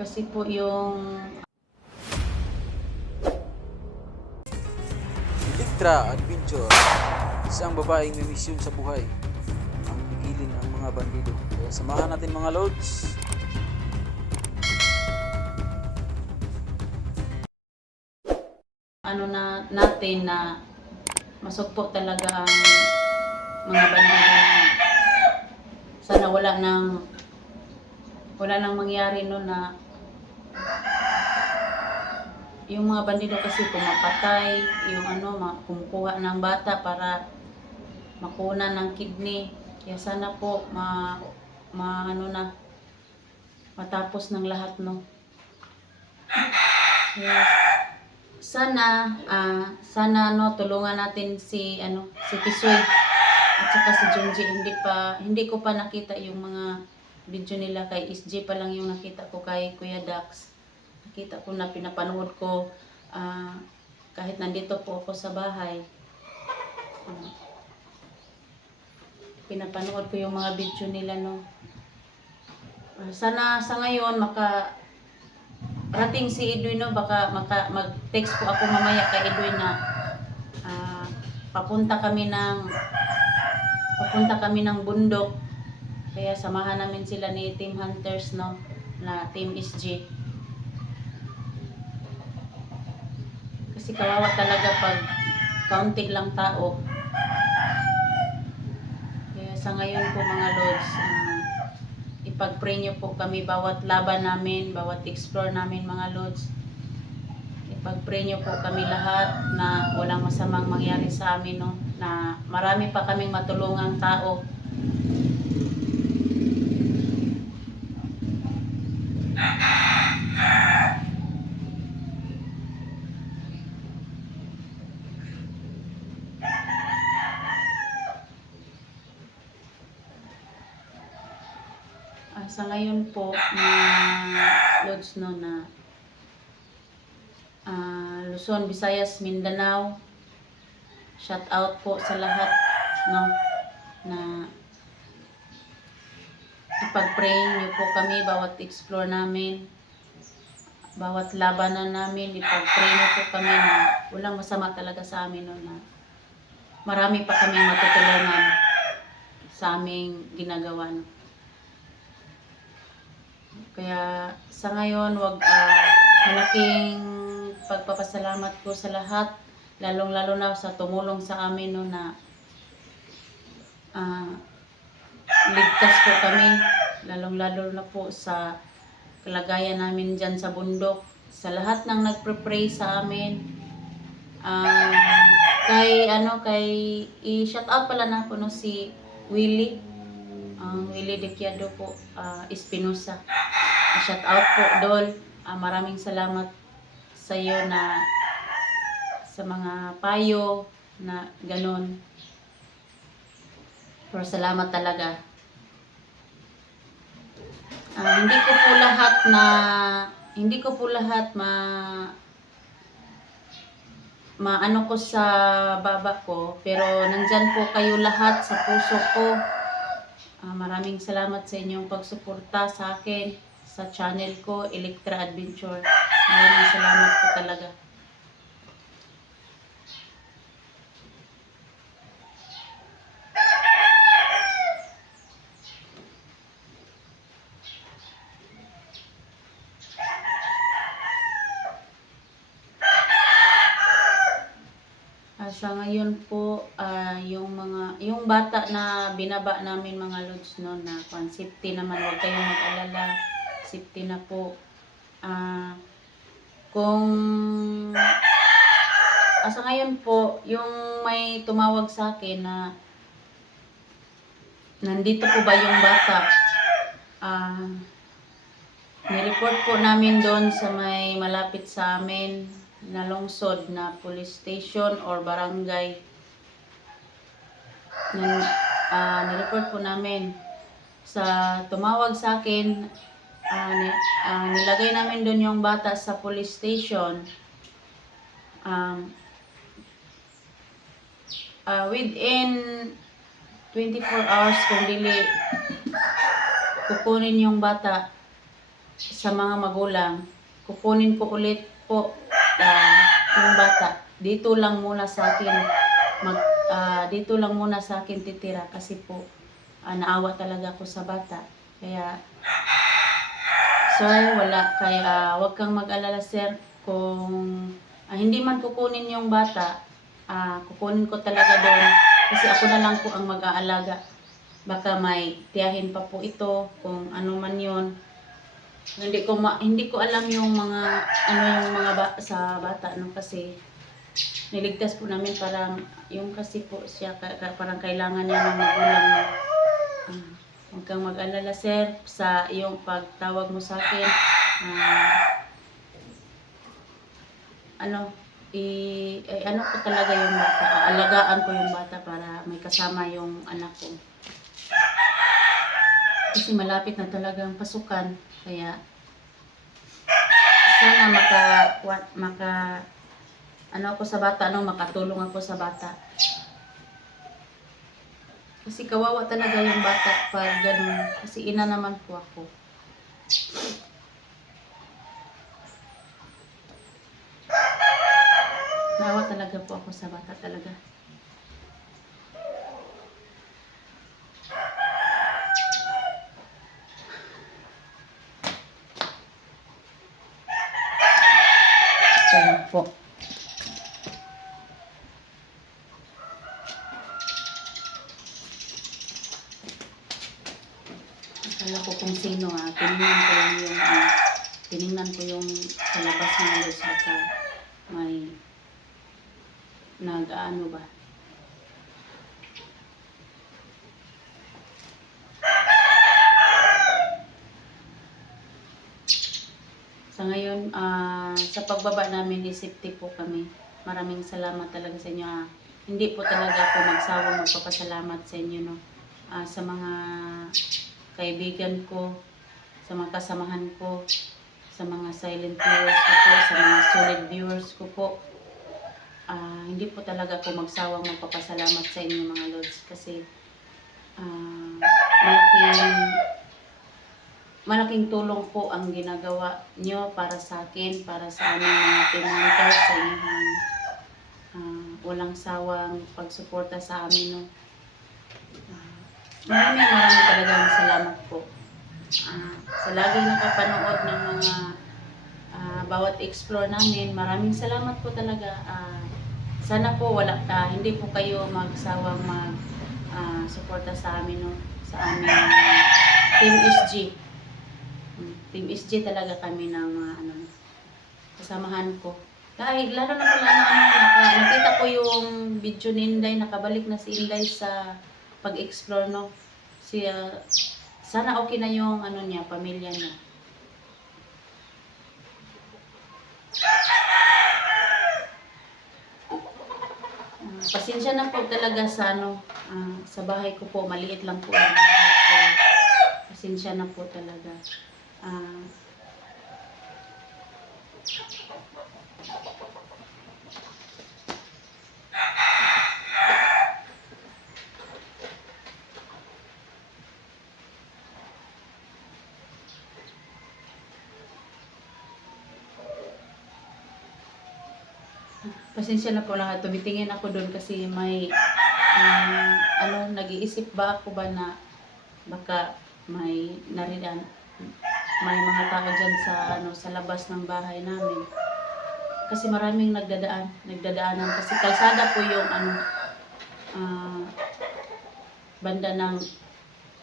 Kasi po yung Electra Adventure, isang babaeng may misyon sa buhay ang pigilin ang mga bandido. Kaya samahan natin mga lords. ano na natin na masugpo talaga ang mga bandido na sana wala nang mangyari no na yung mga bandido kasi pumapatay, yung kumukuha ng bata para makunan ng kidney. Kaya sana po matapos ng lahat no. Yes. Sana no tulungan natin si Tisoy at saka si Junji. Hindi ko pa nakita yung mga video nila, kay SJ pa lang yung nakita ko, kay Kuya Dax. Nakita ko na pinapanood ko kahit nandito po ako sa bahay. Pinapanood ko yung mga video nila no. Sana sa ngayon rating si Edwin no, baka mag-text po ako mamaya kay Edwin na papunta kami ng bundok. Kaya samahan namin sila ni Team Hunters no, na Team SG. Kasi kawawa talaga pag kaunti lang tao. Kaya sa ngayon po mga lords, ipag-pray niyo po kami bawat laban namin, bawat explore namin mga lords. Ipag-pray niyo po kami lahat na walang masamang mangyari sa amin no, na marami pa kaming matulungang tao. Sa ngayon po, Lods no, na Luzon, Visayas, Mindanao, shout out po sa lahat no, na ipag-pray niyo po kami bawat explore namin, bawat labanan namin. Ipag-pray niyo po kami na walang masama talaga sa amin no, na marami pa kaming matutulungan sa aming ginagawa no. Kaya sa ngayon, malaking pagpapasalamat ko sa lahat, lalong-lalo na sa tumulong sa amin no, na ligtas po kami, lalong-lalo na po sa kalagayan namin dyan sa bundok. Sa lahat ng nagpre-pray sa amin, i-shout out pala na po no, si Willie Dequiado po, Espinosa. Shout out po Dol. Maraming salamat sa iyo na sa mga payo na ganon. Pero salamat talaga. Hindi ko po lahat maano ko sa baba ko, pero nandyan po kayo lahat sa puso ko. Maraming salamat sa inyong pagsuporta sa akin sa channel ko, Electra Adventure. Maraming salamat po talaga. Sa ngayon po, yung bata na binaba namin mga lods no, na safety naman, huwag kayong mag-alala, safety na po. Sa ngayon po, yung may tumawag sa akin na nandito po ba yung bata, nireport po namin doon sa may malapit sa amin na lungsod na police station or barangay. Nireport po namin. Sa tumawag sa akin, nilagay namin doon yung bata sa police station. Within 24 hours kung dili kukunin yung bata, sa mga magulang, kukunin ko ulit po yung bata. Dito lang muna sa akin dito lang muna sa akin titira kasi po naawa talaga ako sa bata. Kaya sir, wala kaya wag kang mag-alala sir kung hindi man kukunin yung bata, kukunin ko talaga doon kasi ako na lang po ang mag-aalaga. Baka may tiyahin pa po ito kung ano man yun. Hindi ko alam yung mga yung mga sa bata no kasi niligtas po namin parang yung kasi po siya parang kailangan niya ng magulang na huwag kang mag-alala sir sa iyong pagtawag mo sa akin. Ano ko talaga yung bata, aalagaan ko yung bata para may kasama yung anak ko. Kasi malapit na talagang pasukan, kaya sana ako sa bata, makatulong ako sa bata. Kasi kawawa talaga yung bata pag ganun, kasi ina naman po ako. Naawa talaga po ako sa bata talaga. Kaya po. Akala ko kung sino tiningnan ko yung sa labas ng halos baka may nag-ano ba. Sa ngayon, sa pagbaba namin, safety po kami. Maraming salamat talaga sa inyo. Hindi po talaga ako magsawang magpapasalamat sa inyo, no? Sa mga kaibigan ko, sa mga kasamahan ko, sa mga silent viewers ko po, sa mga solid viewers ko po. Hindi po talaga ako magsawang magpapasalamat sa inyo mga Lods kasi malaking tulong po ang ginagawa nyo para sa akin, para sa aming mga team members, sa inyong walang sawang pagsuporta sa amin. No? Maraming talagang salamat po. Sa laging nakapanood ng mga bawat explore namin, maraming salamat po talaga. Sana po hindi po kayo magsawang suporta sa amin, no? Sa aming Team SG. Team SG talaga kami ng mga kasamahan ko. Dahil lalo na pala nakita ko yung video ni Inday, nakabalik na si Inday sa pag-explore, no? Sana okay na yung niya, pamilya niya. Pasensya na po talaga sa sa bahay ko po, maliit lang po ang bahay ko. Pasensya na po talaga. Pasensya na po lahat. Tumitingin ako doon kasi may nag-iisip ba ako ba na baka may naridan, may mga tao dyan sa labas ng bahay namin. Kasi maraming nagdadaanan kasi kalsada po yung banda ng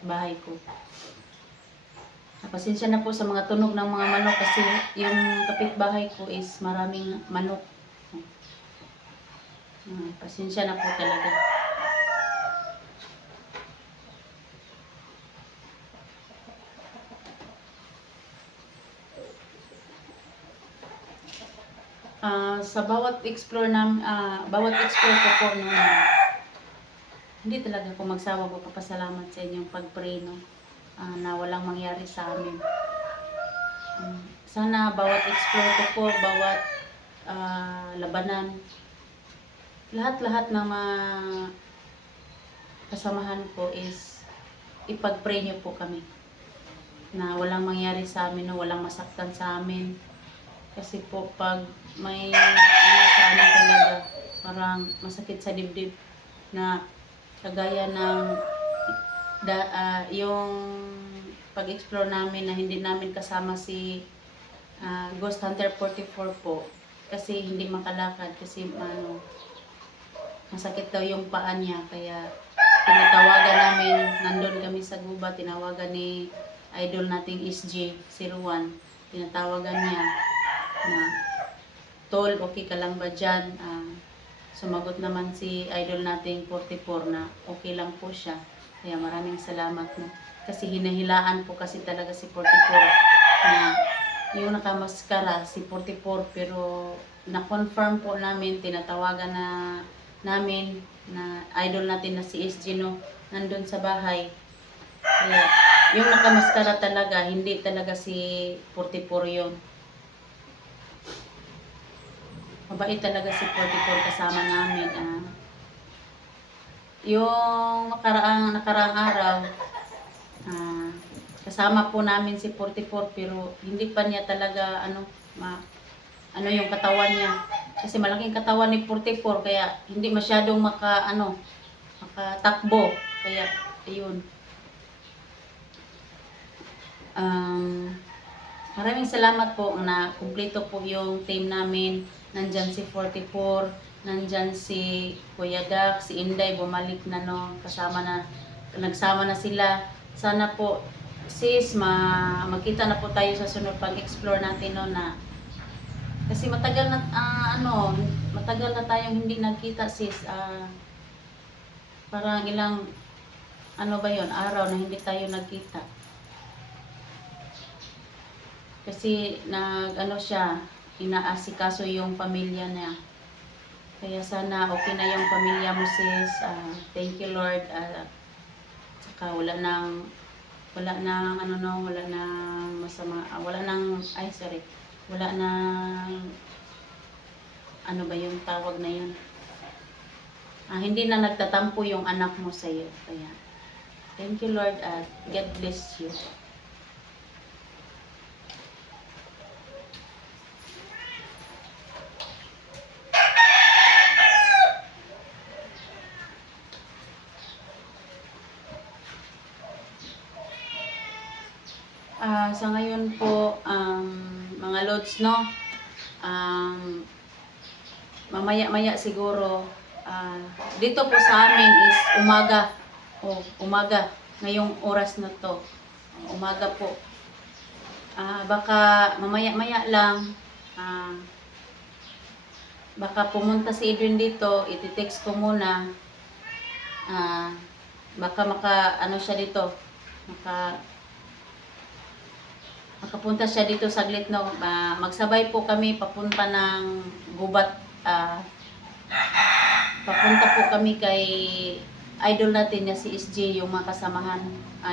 bahay ko. Pasensya na po sa mga tunog ng mga manok kasi yung kapitbahay ko is maraming manok. Pasensya na po talaga. Sa bawat explore ko po, no, hindi talaga ako magsawa magpapasalamat sa inyong pag-pray, no, na walang mangyari sa amin. Sana bawat explore ko po, bawat labanan, lahat-lahat ng mga kasamahan ko is ipag-pray niyo po kami. na walang mangyari sa amin, no, walang masaktan sa amin. Kasi po pag may ano sa amin talaga, parang masakit sa dibdib na kagaya ng yung pag-explore namin na hindi namin kasama si Ghost Hunter 44 po kasi hindi makalakad kasi masakit daw yung paa niya kaya tinatawagan namin, nandun kami sa gubat, tinawagan ni idol nating SG01, tinatawagan niya na tol, okay ka lang ba dyan? Sumagot naman si idol nating 44 na okay lang po siya, kaya maraming salamat mo kasi hinahilaan po kasi talaga si 44 na yung nakamaskara si 44 pero na-confirm po namin, tinatawagan na namin na idol natin na si SG no, nandun sa bahay. Kaya yung nakamaskara talaga, hindi talaga si 44 yun. Mabait talaga si 44 kasama namin. Yung nakaraang araw, kasama po namin si 44 pero hindi pa niya talaga ano yung katawan niya. Kasi malaking katawan ni 44 kaya hindi masyadong makatakbo. Kaya ayun. Maraming salamat po na kumpleto po yung team namin. Nandyan si 44, nandyan si Kuya Dak, si Inday bumalik na no, nagsama na sila. Sana po sis magkita na po tayo sa sunod pag-explore natin no na kasi matagal na matagal na tayong hindi nagkita sis. Parang ilang araw na hindi tayo nagkita. Kasi siya, inaasikaso yung pamilya niya. Kaya sana okay na yung pamilya mo sis. Thank you Lord. Saka wala nang masama, wala nang yung tawag na yun. Hindi na nagtatampo yung anak mo sa iyo. Kaya thank you Lord at God bless you. Sa ngayon po, mga lods, no, mamaya-maya siguro, dito po sa amin is umaga, ngayong oras na to, umaga po. Baka mamaya-maya lang, baka pumunta si Edwin dito, iti-text ko muna, baka siya dito, makapunta siya dito saglit no. Magsabay po kami papunta ng gubat. Papunta po kami kay idol natin na si SJ, yung makasamahan,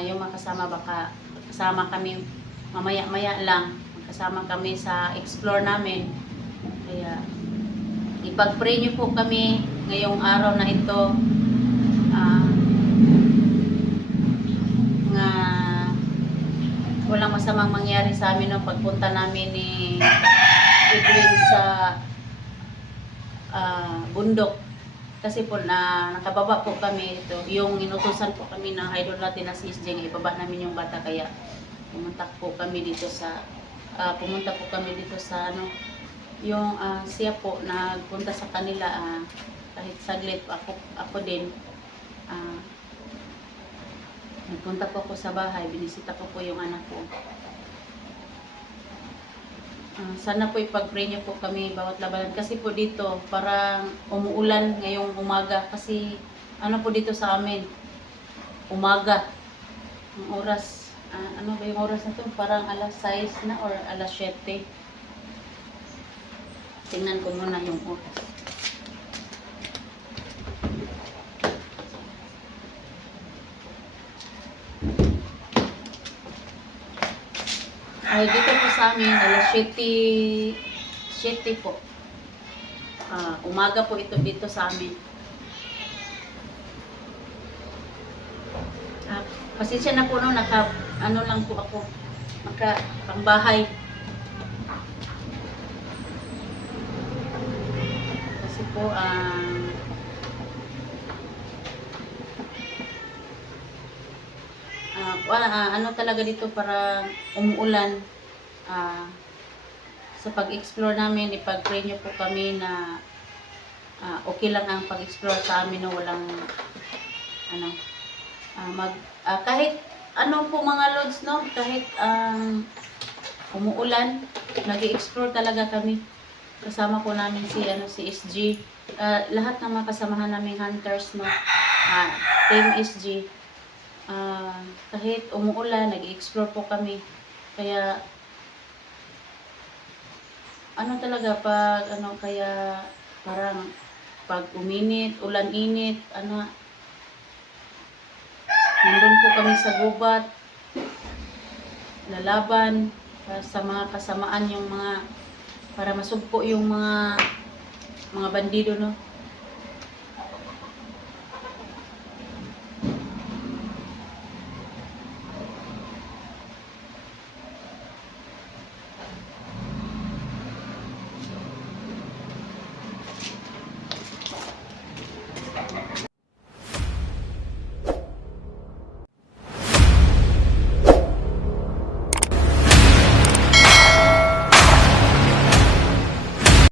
yung makasama, baka kasama kami mamaya-maya lang, kasama kami sa explore namin. Kaya ipag-pray niyo po kami ngayong araw na ito, nga walang masamang mangyari sa amin no pagpunta namin ni Edwin sa bundok. Kasi po nakababa po kami ito, yung inutusan po kami ng idol natin na si SJ, ibaba namin yung bata, kaya pumunta po kami dito sa yung siya po nagpunta sa kanila, kahit saglit ako din, nagpunta po ako sa bahay, binisita ko po yung anak ko. Sana po ipag-pray niyo po kami bawat labanan. Kasi po dito, parang umuulan ngayong umaga. Kasi po dito sa amin, umaga. Ang oras, ba yung oras na to? Parang alas 6 na or alas 7. Tingnan ko muna yung oras. Dito po sa amin, alas 7 po. Umaga po ito dito sa amin. Pasensya na po no, lang po ako. pangbahay. Kasi po ano talaga dito para umuulan. Sa pag-explore namin, ipag-pray nyo po kami na okay lang ang pag-explore sa amin, no? Walang kahit ano po mga lods, no? Kahit umuulan, nag-explore talaga kami. Kasama po namin si SG. Lahat ng mga kasamahan naming hunters, no? Team SG. Kahit umuulan, nag-explore po kami. Kaya talaga kaya parang pag uminit, ulan-init, nandun po kami sa gubat, lalaban sa mga kasamaan, yung mga para masugpo yung mga bandido, no?